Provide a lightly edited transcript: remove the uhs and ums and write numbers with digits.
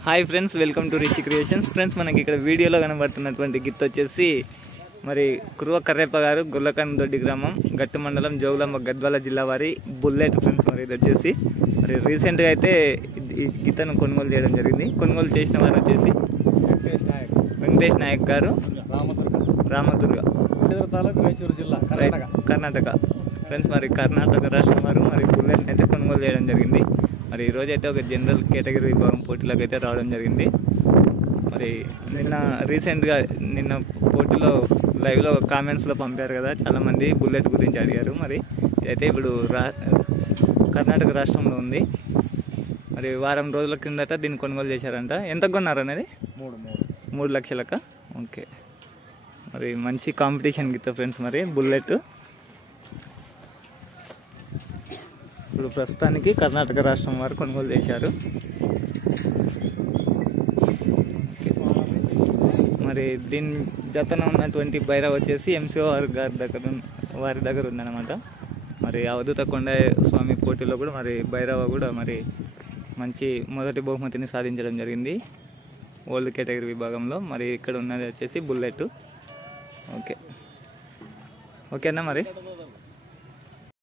Hi friends, welcome to Rishi creations. Friends, మనకి ఇక్కడ వీడియోలో కనబడుతున్నటువంటి గిత్త వచ్చేసి మరి కురువ కర్రేప్ప గారు, గుల్లకందొడ్డి గ్రామం, గట్టు మండలం, జోగులాంబ, గద్వాల జిల్లా వారి బుల్లెట్. ఫ్రెండ్స్, మరి ఇది వచ్చేసి మరి రీసెంట్గా అయితే ఈ గిత్తను కొనుగోలు చేయడం జరిగింది. కొనుగోలు చేసిన వారు వచ్చేసి వెంకటేష్ నాయక్ గారు, రామదుర్గ తాలూకు, రాయచూరు జిల్లా, కర్ణాటక. ఫ్రెండ్స్, మరి కర్ణాటక రాష్ట్రం వారు మరి బుల్లెట్ని అయితే కొనుగోలు చేయడం జరిగింది. మరి ఈరోజు అయితే ఒక జనరల్ కేటగిరీ విభాగం పోటీలకు అయితే రావడం జరిగింది. మరి రీసెంట్గా నిన్న పోటీలో లైవ్లో కామెంట్స్లో పంపారు కదా, చాలామంది బుల్లెట్ గురించి అడిగారు. మరి అయితే ఇప్పుడు కర్ణాటక రాష్ట్రంలో ఉంది. మరి వారం రోజుల కిందట దీన్ని కొనుగోలు చేశారంట. ఎంత కొన్నారు అనేది? 3 లక్షలకా? ఓకే. మరి మంచి కాంపిటీషన్ గిత్త ఫ్రెండ్స్. మరి బుల్లెట్ ఇప్పుడు ప్రస్తుతానికి కర్ణాటక రాష్ట్రం వారు కొనుగోలు చేశారు. మరి దీని జతన ఉన్నటువంటి బైరా వచ్చేసి ఎంసీఓ వారి దగ్గర ఉందన్నమాట. మరి అవధూత కొండ స్వామి పోటీలో కూడా మరి భైరవ కూడా మరి మంచి మొదటి బహుమతిని సాధించడం జరిగింది ఓల్డ్ కేటగిరీ విభాగంలో. మరి ఇక్కడ ఉన్నది వచ్చేసి బుల్లెట్. ఓకేనా మరి.